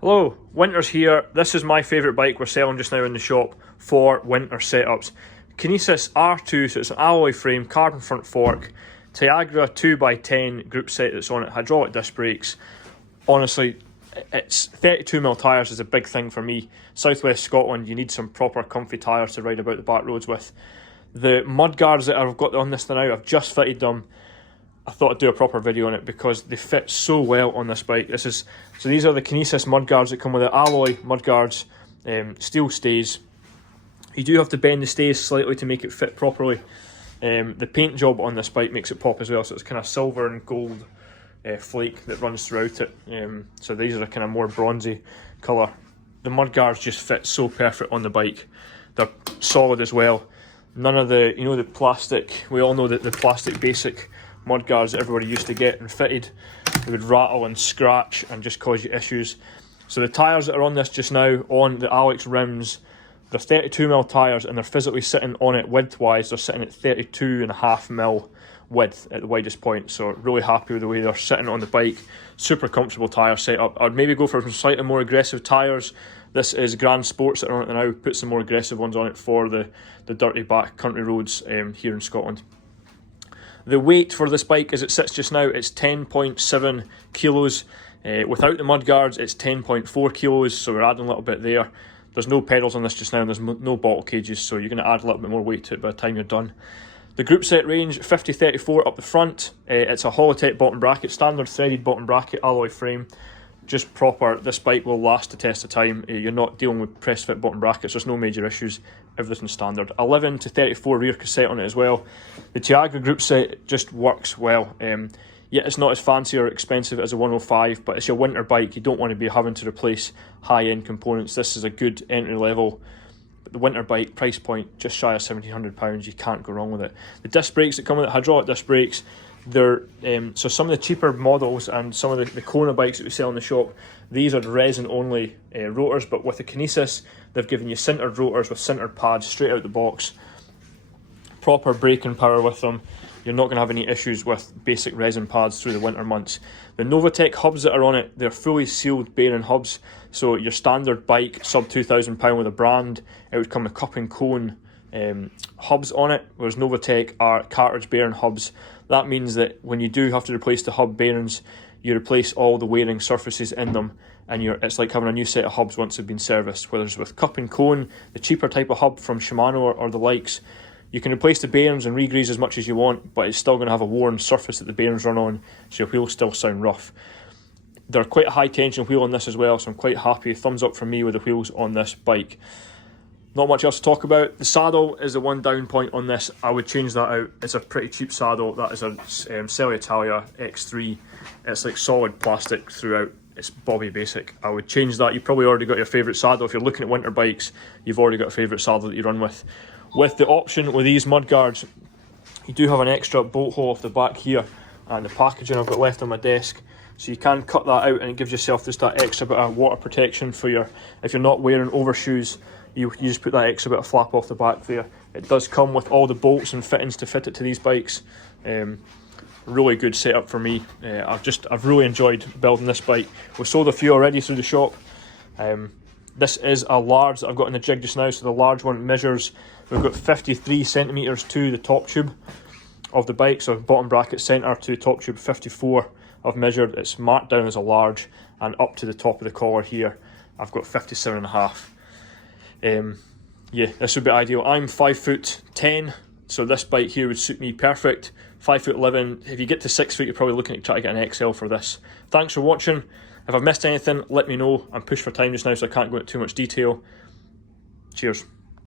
Hello, winter's here. This is my favourite bike we're selling just now in the shop for winter setups. Kinesis R2, so it's an alloy frame, carbon front fork, Tyres 2x10 group set that's on it, hydraulic disc brakes. Honestly, it's 32mm tyres is a big thing for me. Southwest Scotland, you need some proper comfy tyres to ride about the back roads with. The mud guards that I've got on this now, I've just fitted them. I thought I'd do a proper video on it because they fit so well on this bike. So these are the Kinesis Mud Guards that come with the alloy mud guards, steel stays. You do have to bend the stays slightly to make it fit properly. The paint job on this bike makes it pop as well, so it's kind of silver and gold flake that runs throughout it. So these are a kind of more bronzy colour. The mud guards just fit so perfect on the bike. They're solid as well. None of the, the plastic, we all know that the plastic basic mud guards that everybody used to get and fitted, they would rattle and scratch and just cause you issues. So the tyres that are on this just now, on the Alex rims, they're 32mm tyres and they're physically sitting on it width-wise, they're sitting at 32.5mm width at the widest point. So really happy with the way they're sitting on the bike. Super comfortable tyre setup. I'd maybe go for some slightly more aggressive tyres. This is Grand Sports that are on it now. Put some more aggressive ones on it for the dirty back country roads here in Scotland. The weight for this bike as it sits just now, it's 10.7 kilos. Without the mud guards, it's 10.4 kilos, so we're adding a little bit there. There's no pedals on this just now, and there's no bottle cages, so you're going to add a little bit more weight to it by the time you're done. The group set range, 50-34 up the front. It's a Holotech bottom bracket, standard threaded bottom bracket, alloy frame. Just proper. This bike will last the test of time. You're not dealing with press fit bottom brackets, there's no major issues, everything's standard. 11-34 rear cassette on it as well. The Tiagra group set just works well. Yeah, it's not as fancy or expensive as a 105, but it's your winter bike. You don't want to be having to replace high-end components. This is a good entry level. But the winter bike, price point, just shy of £1,700, you can't go wrong with it. The disc brakes that come with it, hydraulic disc brakes, they're so some of the cheaper models and some of the Kona bikes that we sell in the shop, these are resin only rotors, but with the Kinesis they've given you sintered rotors with sintered pads straight out the box. Proper braking power with them. You're not going to have any issues with basic resin pads through the winter months. The Novatech hubs that are on it, they're fully sealed bearing hubs, so your standard bike sub £2,000 with a brand, it would come with cup and cone hubs on it, whereas Novatech are cartridge bearing hubs. That means that when you do have to replace the hub bearings, you replace all the wearing surfaces in them, and it's like having a new set of hubs once they've been serviced. Whereas with cup and cone, the cheaper type of hub from Shimano or the likes, you can replace the bearings and re-grease as much as you want, but it's still going to have a worn surface that the bearings run on, so your wheels still sound rough. They're quite a high tension wheel on this as well, so I'm quite happy. Thumbs up from me with the wheels on this bike. Not much else to talk about. The saddle is the one down point on this. I would change that out. It's a pretty cheap saddle. That is a Selle Italia X3. It's like solid plastic throughout. It's Bobby Basic. I would change that. You've probably already got your favourite saddle. If you're looking at winter bikes, you've already got a favourite saddle that you run with. With the option with these mud guards, you do have an extra bolt hole off the back here, and the packaging I've got left on my desk. So you can cut that out and it gives yourself just that extra bit of water protection for if you're not wearing overshoes. You just put that extra bit of flap off the back there. It does come with all the bolts and fittings to fit it to these bikes. Really good setup for me. I've really enjoyed building this bike. We've sold a few already through the shop. This is a large that I've got in the jig just now, so the large one measures, we've got 53 centimetres to the top tube of the bike, so bottom bracket centre to top tube 54 I've measured. It's marked down as a large, and up to the top of the collar here I've got 57.5. Yeah, this would be ideal. I'm 5'10", so this bike here would suit me perfect. 5'11". If you get to 6 foot, you're probably looking at trying to get an XL for this. Thanks for watching. If I've missed anything, let me know. I'm pushed for time just now, so I can't go into too much detail. Cheers.